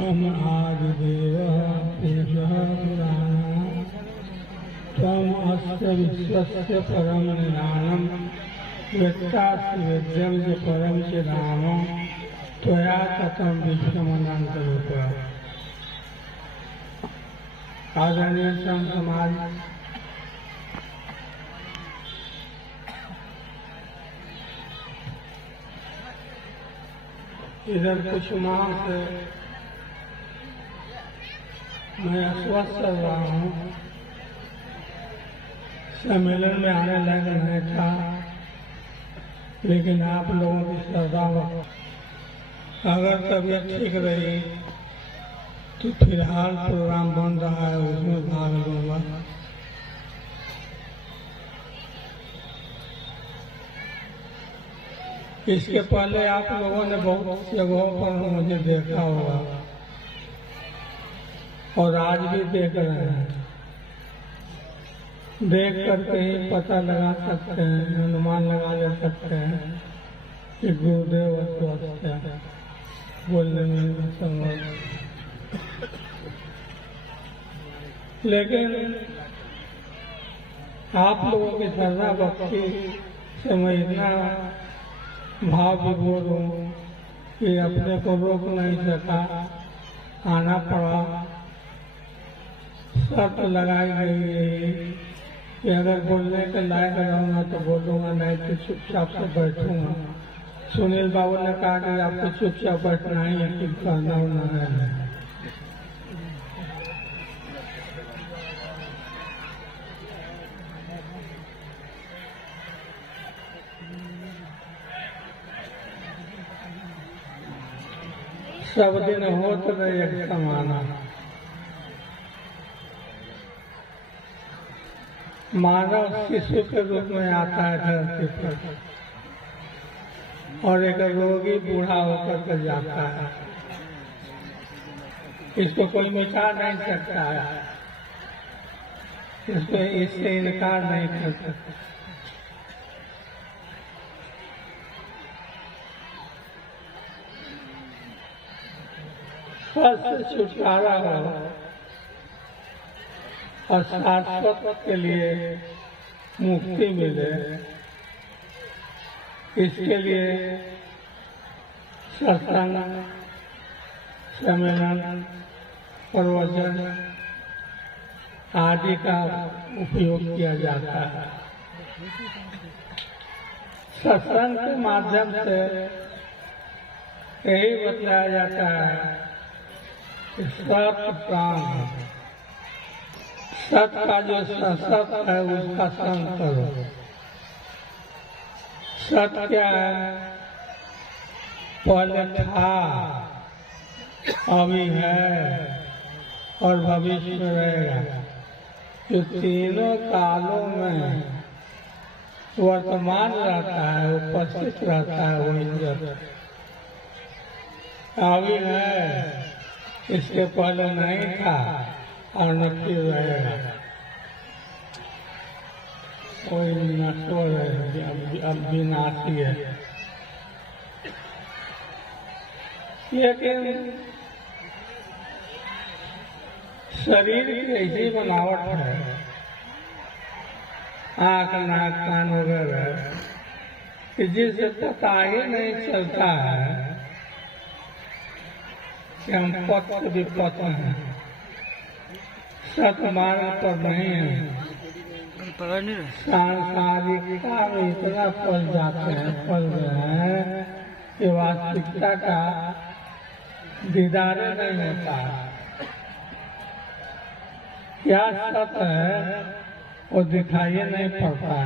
त्वम् आदिदेवः पुरुषः पुराणः त्वम् अस्य विश्वस्य परं निधानम् वेत्तासि वेद्यं च परं च धाम त्वया ततं विश्वमनन्तरूपः। आदरणीय संत समाज, इधर कुछ माह से मैं अस्वस्थ चल रहा हूँ। सम्मेलन में आने लायक नहीं था, लेकिन आप लोगों की श्रद्धा अगर तबीयत ठीक रही तो फिलहाल प्रोग्राम बन रहा है, उसमें भाग लूंगा। इसके पहले आप लोगों ने बहुत जगहों पर मुझे देखा होगा और आज भी देख रहे हैं। देख करके ही पता लगा सकते हैं, अनुमान लगा ले सकते हैं कि गुरुदेव अस्वस्थ है, बोलने में संभव। लेकिन आप लोगों की श्रद्धा भक्ति से मैं इतना भाव विभोर हूँ कि अपने को रोक नहीं सका, आना पड़ा। शर्त लगाई गई है कि अगर बोलने के लायक रहूँगा तो बोलूँगा, नहीं तो चुपचाप से बैठूँगा। सुनील बाबू ने कहा कि आपको चुपचाप बैठना ही है, कुछ करना होना है। सब दिन होत रहे एक समाना, मानव शिशु के रूप में आता है धरती पर और एक रोगी बूढ़ा होकर के जाता है। इसको कोई मिटा नहीं सकता है, इससे इनकार नहीं कर सकता। से छुटकारा हो और शाश्वत के लिए मुक्ति मिले, इसके लिए सत्संग, सम्मेलन, प्रवचन आदि का उपयोग किया जाता है। सत्संग के माध्यम से यही बताया जाता है सत प्राण, सत का जो सत है उसका संग करो। सत क्या है? पहले था, अभी है और भविष्य में रहेगा। जो तीनों कालों में वर्तमान रहता है, उपस्थित रहता है, वही सत। अभी है, इसके पहले नहीं था और न फिर रहेगा। कोई नश्वर है, अब विनाशी है। लेकिन शरीर की ऐसी बनावट है, आँख, नाक, कान वगैरह, कि जिससे पता ही नहीं चलता है कि हम पथ विपथ हैं, सत मार्ग पर नहीं है। सांसारिकता में इतना पल जाते हैं, पल गए हैं कि वास्तविकता का दीदार नहीं होता। क्या सत है वो दिखाई नहीं पड़ता।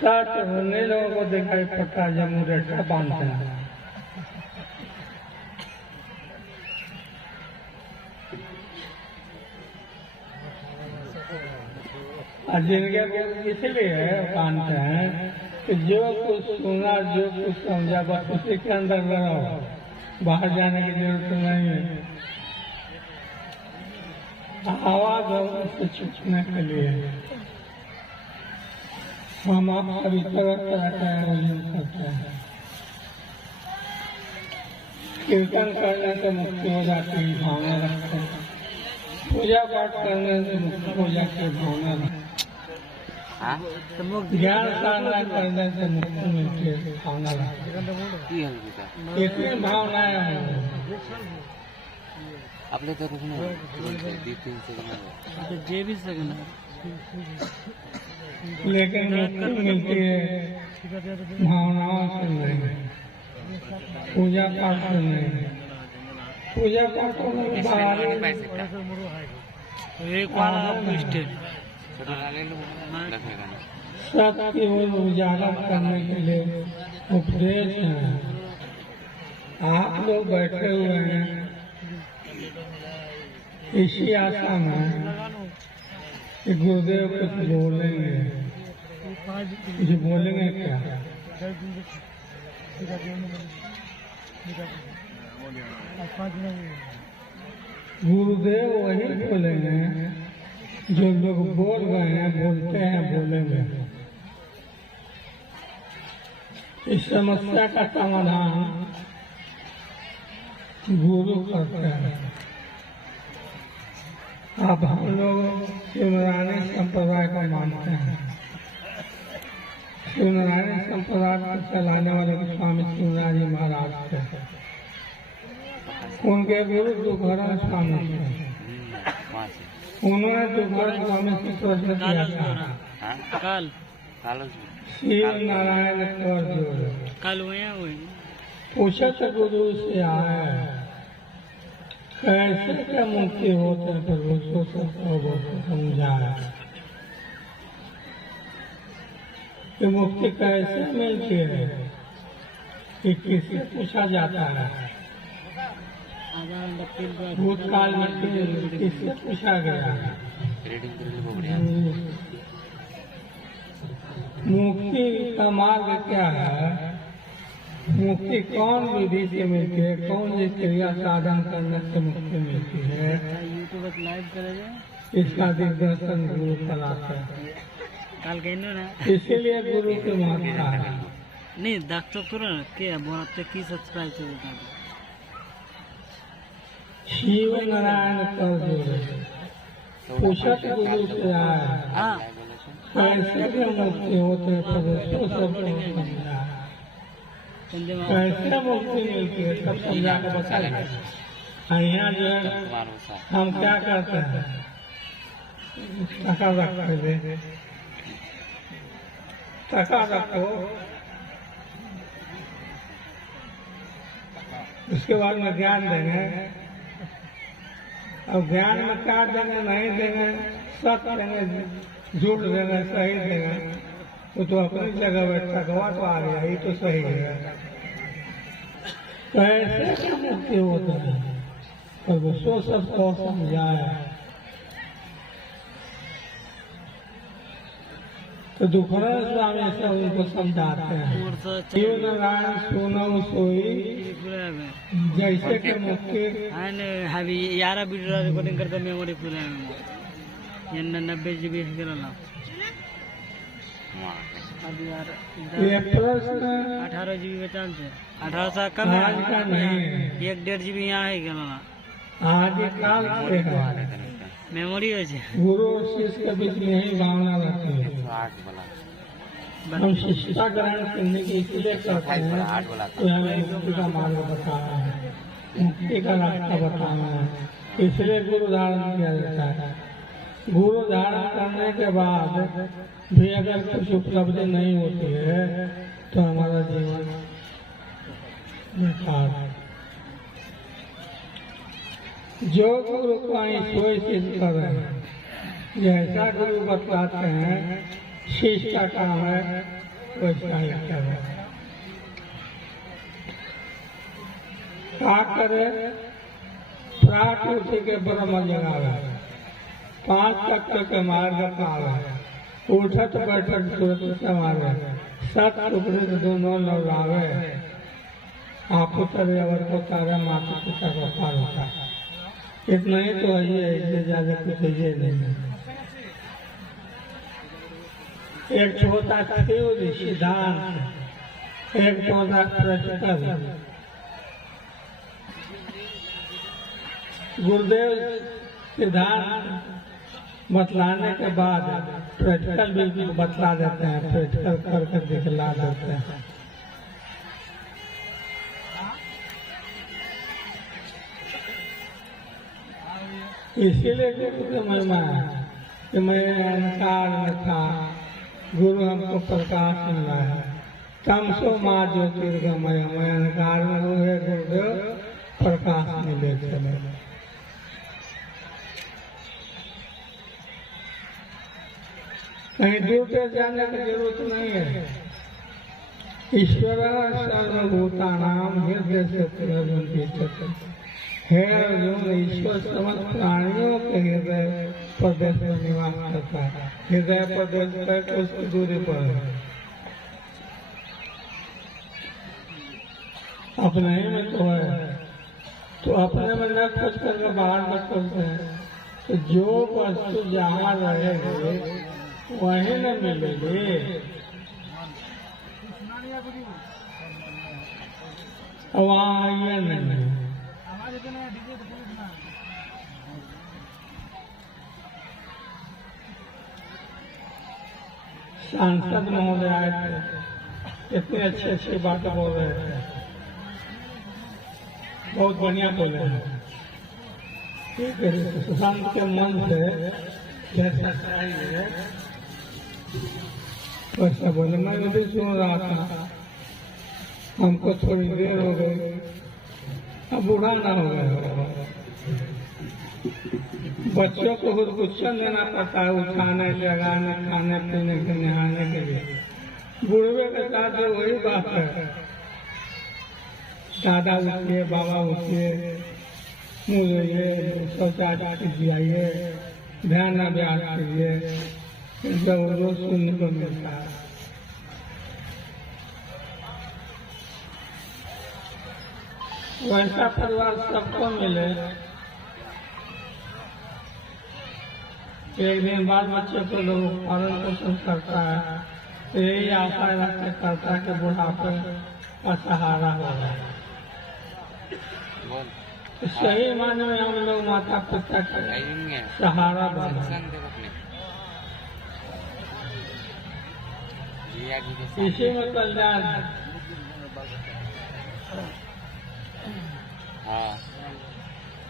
सत उन्हीं लोगों को दिखाई पड़ता है जब मुरेठा बांधते हैं। और जिनके इसलिए मानते हैं कि जो कुछ सुना, जो कुछ समझा, बस उसी के अंदर रहो, बाहर जाने की जरूरत नहीं है। आवाज हो उससे छूटने के लिए हम आप सभी तरह तरह का आयोजन करते हैं। कीर्तन करने से मुक्ति हो जाती है, भावना रखते हैं। पूजा पाठ करने से मुक्ति हो जाती है, भावना रखते हैं। ज्ञान साधना करने से मुक्ति मिलती है, भावना रखते हैं। इतनी भावनाएं हैं आपले तर जे भी सकना, लेकिन मुक्ति मिलती है भावनाओं से नहीं, पूजा पाठ से नहीं। पूजा पाठों में सत्य की ओर उजागर करने के लिए उपदेश है। आप लोग बैठे हुए हैं इसी आशा में कि गुरुदेव कुछ बोलेंगे। कुछ बोलेंगे क्या? गुरुदेव वही बोलेंगे जो लोग बोल रहे हैं, बोलते हैं, बोलेंगे। इस समस्या का समाधान गुरु करते हैं। अब हम लोग शिवनारायण संप्रदाय को मानते हैं। शिवनारायण संप्रदाय को चलाने वाले स्वामी शिवराज जी महाराज थे। उनके गुरु दुखहरण स्वामी थे। उन्होंने दुखहरण स्वामी से प्रश्न किया था, शिव नारायण कर जोड़। पूछा था गुरु से आए कैसे क्या मुक्ति होते हैं, प्रभु को समझाए कि मुक्ति कैसे मिलती है। कि किसी पूछा जाता है, भूतकाल में किससे पूछा गया मुक्ति का मार्ग क्या है, मुक्ति कौन विधि से मिलती है, कौन सी क्रिया साधन करने से मुक्ति मिलती है, इसका दिग्दर्शन गुरु कराते हैं। इसीलिए गुरु की महत्ता है। नहीं डॉक्टर तुरंत क्या बोलते की सब्सक्राइब कर शिव नारायण कर जोड़े। पूछा गुरु से आए कैसे के मुक्ति होते, प्रभु सब समझा कैसे मुक्ति मिलती है, सब समझा के बताएगा। यहाँ जो है हम क्या करते हैं, टका रखते, टका रखो, उसके बाद में ज्ञान देंगे। अब ज्ञान में क्या देंगे, नहीं देंगे, सत्य देंगे, झूठ देंगे, सही देंगे, वो तो अपनी जगह बैठा गवा तो आ गया, ये तो सही है। कैसे मुक्ति होता है, पर वो सबको समझाया। तो दुखहरण स्वामी से उनको समझाते हैं, शिव नारायण सोनम सोई जैसे के मुक्ति। अभी 11 वीडियो रिकॉर्डिंग करता मेमोरी पूरा 90 GB गेला। ये प्रश्न 18 GB में चांस है, 18 से कम है, आज का नहीं है, 1.5 GB यहाँ है गेला। आज काल से है। मेमोरी हो गुरु और शिष्य के बीच में ही भावना रहती है। हम शिष्यता ग्रहण करने की इसलिए करते हैं कि हमें मुक्ति का मार्ग बताना है, मुक्ति का रास्ता बताना है, इसलिए गुरु धारण किया जाता है। गुरु धारण करने के बाद भी अगर कुछ उपलब्धि नहीं होती है तो हमारा जीवन बेकार है। जो गुरु का सोई सिद्ध कर रहे हैं, जैसा गुरु बतलाते हैं, शिष्य का काम है वैसा ही करे। क्या करे, प्रात उठी के ब्रह्म जगावे, 5 तत्व के मार्ग पावे, उठत बैठक सुरत संवारे, सत उपनित दोनों लौटावे, आप उतर अवर को तारा माता पिता का पार होता है। इतना ही तो है, इससे ज्यादा कुछ ये नहीं। एक छोटा सिद्धांत, एक छोटा प्रश्न, गुरुदेव सिद्धांत बतलाने के बाद प्रैक्टिकल भी बतला देते हैं, प्रैक्टिकल करके दिखला देते हैं। इसीलिए गुरु की महिमा है कि मैं अंधकार में था, गुरु हमको प्रकाश मिला है। तमसो माँ ज्योतिर्गमय, मैं अंधकार में हुए गुरुदेव प्रकाश मिले चले। कहीं दूर पे जाने की जरूरत नहीं है। ईश्वर सर्वभूतानां हृदय से है अर्जुन, ईश्वर समस्त प्राणियों के हृदय प्रदेश में निवास करता है। हृदय प्रदेश पर कुछ दूरी पर है, अपने ही में तो है। तो अपने में न खोज करके बाहर न खोजते हैं, तो जो वस्तु जहाँ रहेगी वहीं न मिलेगी। वहाँ आइए नहीं। सांसद महोदय आए थे, इतनी अच्छी अच्छी बातें बोल रहे थे, बहुत बढ़िया बोले हैं। ठीक है, सुशांत के मन से जैसा चाहिए वैसा बोले। मैं भी सुन रहा था, हमको थोड़ी देर हो गई, अब बूढ़ा ना हो गया। बच्चों को गुच्छन देना पड़ता है, उठाने, जगाने, खाने पीने के, नहाने के लिए। बूढ़े के साथ वही बात है, दादा उठिए, बाबा उठिए, मुँह धोइए, शौचालय कीजिए, ध्यान अभ्यास कीजिए, जब रोज सुनने को मिलता है। वैसा परिवार सबको मिले। एक दिन बाद बच्चे को लोग पालन पोषण करता है, तो यही आशा रखते करता है कि बुढ़ापे का सहारा होगा। सही माने में हम लोग माता पिता के सहारा बने। इसी में कल्याण है।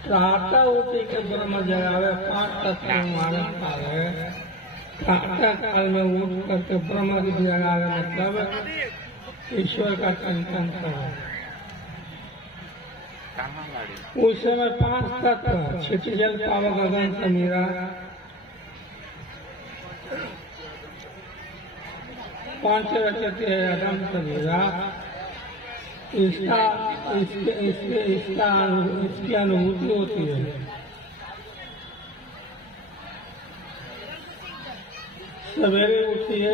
प्रातः उठी के ब्रह्म जगावे, 5 तत्व हमारे पावे। प्रातः काल में उठ करके ब्रह्म की जगावे, मतलब ईश्वर का चिंतन करे। उस समय 5 तत्व क्षितिजल पाव गगन समीरा, 5 रचते है अदम समीरा। इसकी अनुभूति होती है। सवेरे उठिए,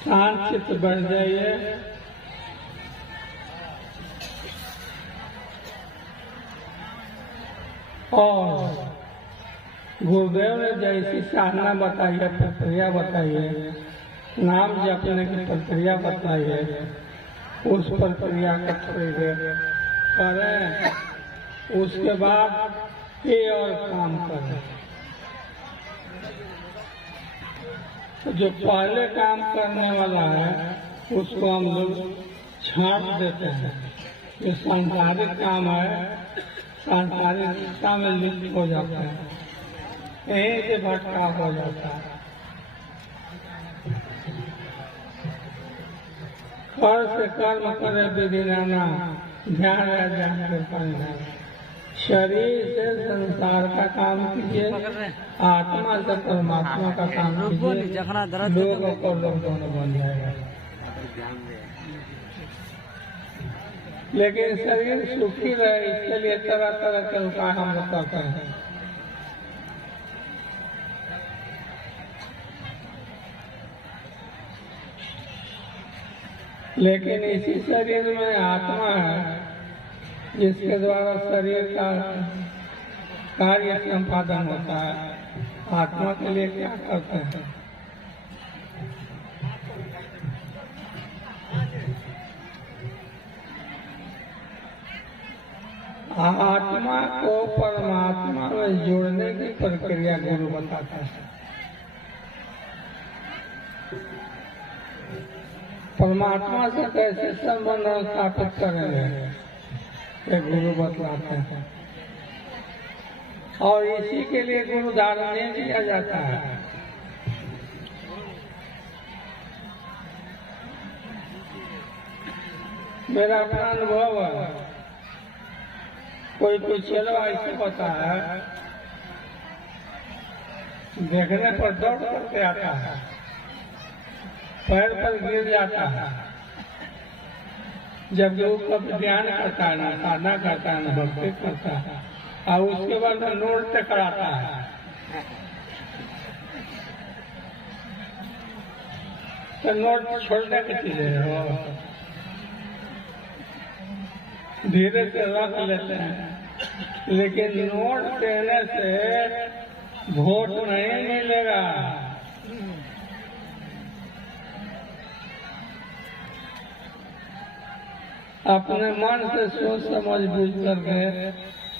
शांत चित्त बैठ जाइए, और गुरुदेव ने जैसी साधना बताई है, प्रक्रिया बताई है, नाम जपने की प्रक्रिया बताई है, उस प्रक्रिया का थोड़ी देर करें, उसके बाद ये और काम करें। तो जो पहले काम करने वाला है उसको हम लोग छांट देते हैं। ये सांसारिक काम है, सांसारिकता में लिप्त हो जाता है, यहीं से भटकाव हो जाता है। कर से कर्म करे विधि नाना, ध्यान है ध्यान के परिणाम। शरीर से संसार का काम कीजिए, आत्मा से परमात्मा का काम कीजिए, लोगों को लोग दोनों बन जाएगा। लेकिन शरीर सुखी रहे, इसके लिए तरह तरह के उपाय हम लोग करते हैं। लेकिन इसी शरीर में आत्मा है, जिसके द्वारा शरीर का कार्य संपादन होता है। आत्मा के लिए क्या करते हैं? आत्मा को परमात्मा में जोड़ने की प्रक्रिया गुरु बताता है। परमात्मा से कैसे संबंध स्थापित करेंगे ये गुरु बतलाते हैं, और इसी के लिए गुरु धारण किया जाता है। मेरा अपना अनुभव है, कोई चलो ऐसे होता है, देखने पर दौड़ करके आता है, पैर पर गिर जाता है, जब वो कब ध्यान करता है, ना साधना करता है, ना भक्ति करता है, और उसके बाद में नोट टकराता है। तो नोट छोड़ने की चीजें हो, धीरे से रख लेते हैं, लेकिन नोट देने से वोट नहीं मिलेगा। अपने मन से सोच समझ बूझ करके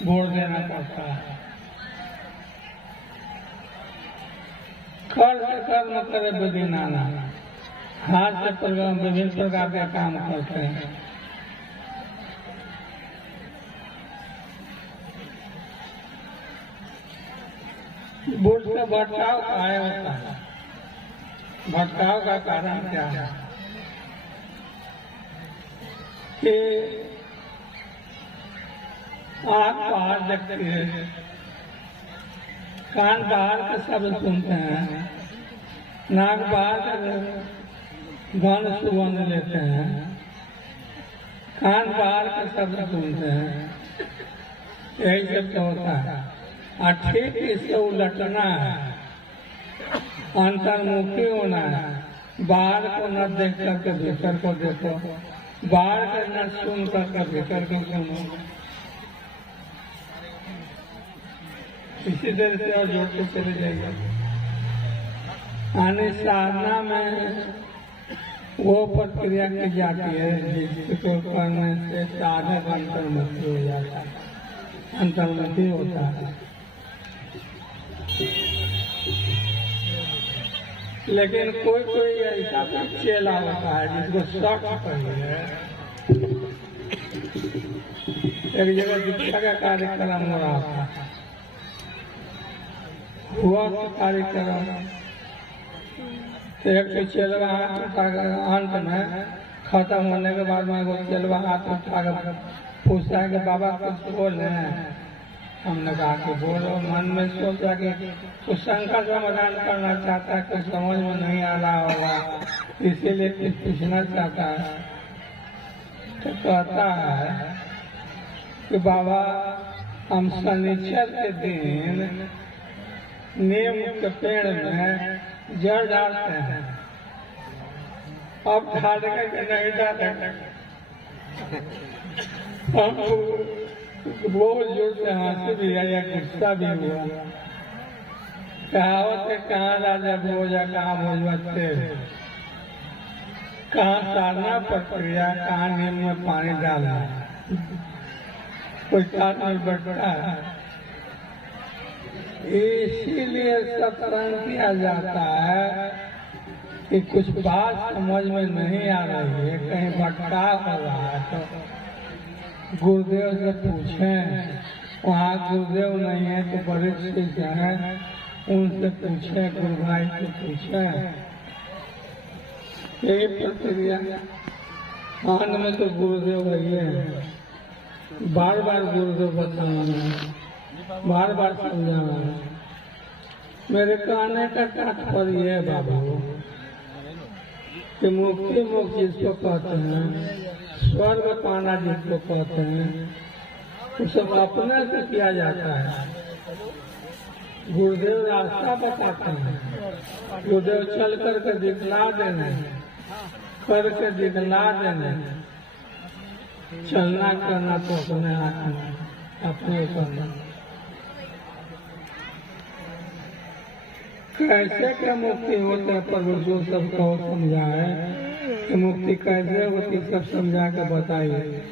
वोट देना पड़ता है। कर्म से कर्म करे विधिनाना, हाथ से प्रोग्राम विभिन्न प्रकार के काम करते हैं। बुद्ध का भटकाव काहे होता है? भटकाव का कारण क्या है कि आँख बाहर देखती है, कान बाहर का शब्द सुनते हैं, नाक बाहर का गंध सुगंध लेते हैं, कान बाहर का शब्द सुनते हैं, यही सब तो होता है। और ठीक इससे उलटना है, अंतर्मुखी होना है। बाहर को न देख करके भीतर को देखो, बाहर का न सुन करके भीतर को सुनो। इसी तरह से और जोड़ते चले जाइए। आने साधना में वो प्रक्रिया की जाती है जिसको करने से साधक अंतर्मुखी हो जाता है, अंतर्मुखी होता है। लेकिन कोई ऐसा चेला होता है जिसको शौक है। एक जगह दीक्षा का कार्यक्रम हो रहा था, हुआ कार्यक्रम, तो एक चेलवा अंत में खत्म होने के बाद में वो चेलवा हाथ उठा कर पूछता है कि बाबा कुछ बोले। हमने कहा कि बोलो। मन में सोचा कि कुछ शंका समाधान करना चाहता है, कुछ समझ में नहीं आ रहा होगा, इसीलिए कुछ पूछना चाहता है। तो कहता है कि बाबा हम शनिचर के दिन नीम के पेड़ में जड़ डालते हैं, अब डालने के नहीं डालेंगे। बहुत जोर से हंसी भी आया, गुस्सा भी हुआ। कहावत है, कहाँ राजा भोजा कहाँ भोजवते, कहाँ साधना प्रक्रिया, कहाँ नीम में पानी डालना, कोई साथ में बैठता है। इसीलिए सत्संग किया जाता है कि कुछ बात समझ में नहीं आ रही है, कहीं भटकाव हो रहा है तो गुरुदेव से पूछें। वहाँ गुरुदेव नहीं है तो बड़े शिष्य हैं, उनसे पूछें, गुरु भाई से पूछें। यही प्रक्रिया। अंत में तो गुरुदेव वही है, बार बार गुरुदेव बताना है, बार बार समझाना है। मेरे कहने का तात्पर्य है बाबू कि मुक्ति मोक्ष जिसको कहते हैं, स्वर्ग पाना जिसको कहते हैं, वो सब अपने से किया जाता है। गुरुदेव रास्ता बताते हैं, गुरुदेव चल करके दिखला देने, करके दिखला देने। चलना करना तो अपने हाथ में, अपने करना। कैसे क्या मुक्ति होता है, पर जो सबको समझाए कि मुक्ति कैसे होती, सब समझा के बताइए।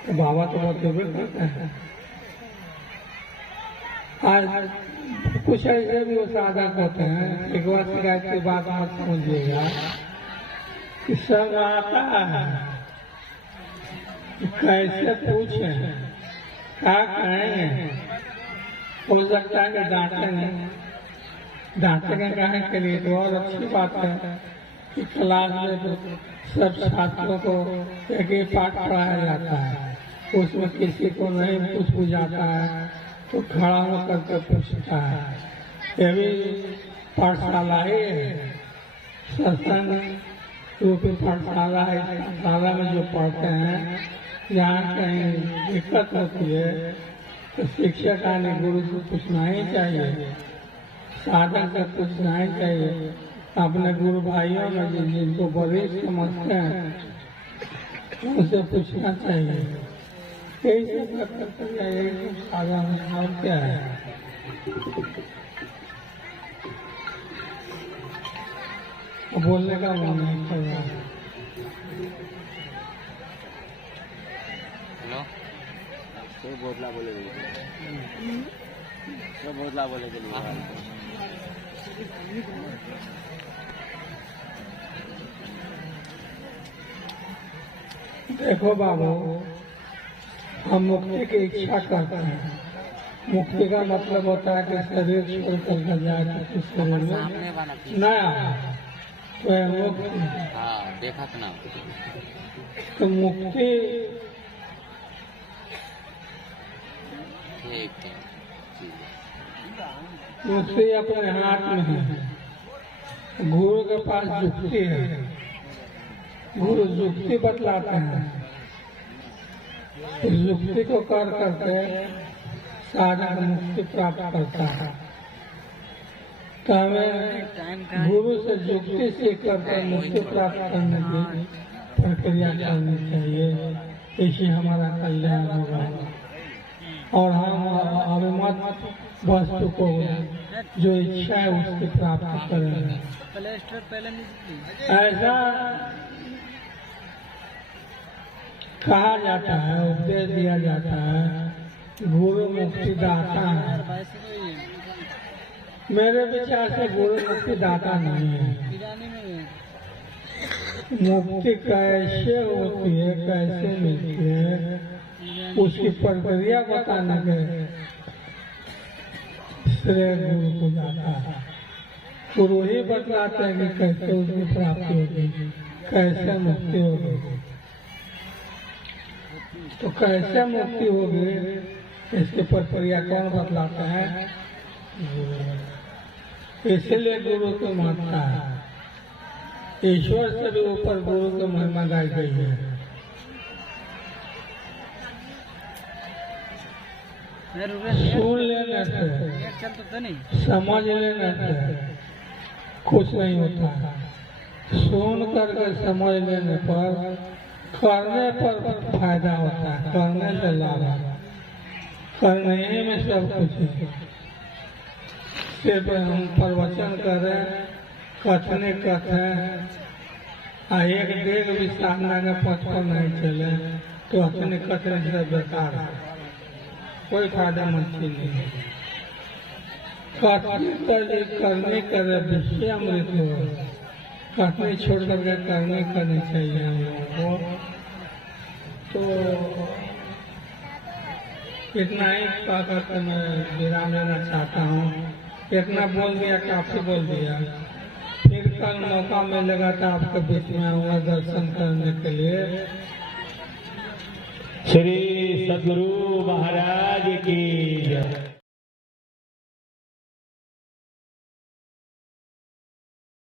तो बाबा तो बतेबे करते हैं। आज कुछ ऐसे भी वो साधक होते हैं, एक बार शिकायत की बात मत समझिएगा कि सब आता है, कैसे पूछे क्या कहेंगे, हो सकता है कि डांटेंगे कहे के लिए तो और अच्छी बात है कि क्लास में तो सब छात्रों को एक ही पाठ पढ़ाया जाता है, उसमें किसी को नहीं कुछ बुझाता है तो खड़ा होकर के पूछता है। ये भी पाठशाला ही है, सत्संग रूपी पाठशाला है। पाठशाला में जो पढ़ते हैं, जहाँ कहीं दिक्कत होती है तो शिक्षक आने गुरु से पूछना ही चाहिए, साधक से पूछना ही चाहिए, अपने गुरु भाइयों में जिनको बड़े समझते हैं उनसे पूछना चाहिए। यही सब यही साधन और क्या है। बोलने का मन नहीं कर रहा। तो बोतला बोले तो बोतला बोले के लिए देखो बाबू, हम मुक्ति की इच्छा करते हैं। मुक्ति का मतलब होता है कि शरीर छोड़ कर जाए तो शरीर में नया तो है मुक्ति। देखा था ना, तो मुक्ति मुक्ति अपने हाथ में है। गुरु के पास जुक्ति है, गुरु जुक्ति बतलाते हैं। इस जुक्ति को कर करके साधक मुक्ति प्राप्त करता है। तो हमें गुरु से जुक्ति सीख करके मुक्ति प्राप्त करने की प्रक्रिया करनी चाहिए, इससे हमारा कल्याण होगा और हम अभिमत वस्तु को जो इच्छा है उसकी प्राप्ति करेंगे। ऐसा कहा जाता है, उपदेश दिया जाता है, गुरु मुक्ति दाता है। मेरे विचार से गुरु मुक्ति दाता नहीं है। मुक्ति कैसे होती है, कैसे मिलती है, उसकी प्रक्रिया बताने के श्रेय गुरु को जाता है। गुरु ही बतलाते हैं कि कैसे उसकी प्राप्ति होगी, कैसे मुक्ति होगी। तो कैसे मुक्ति होगी इसकी प्रक्रिया कौन बतलाता है? इसलिए गुरु की महत्ता है। ईश्वर से भी ऊपर गुरु की महिमा गाई गई है। सुन लेने से, समझ लेने से कुछ नहीं होता। सुन करके समझ लेने पर, करने पर फायदा होता है, करने से लाभ है। करने में सब कुछ है। सिर्फ हम प्रवचन करें, कथने कथें, एक डेग भी सामने के पथ पर नहीं चले तो अपने कथने से बेकार है, कोई फायदेमंद चीज नहीं है। कथने पर करने करे विषय अमृत हो, कथने छोड़ करके करने करनी चाहिए हम लोगों को। तो इतना ही कहकर मैं विराम लेना चाहता हूँ। इतना बोल दिया, काफी बोल दिया। फिर कल मौका मिलेगा तो आपके बीच में आऊंगा दर्शन करने के लिए। श्री सद्गुरु महाराज की जय।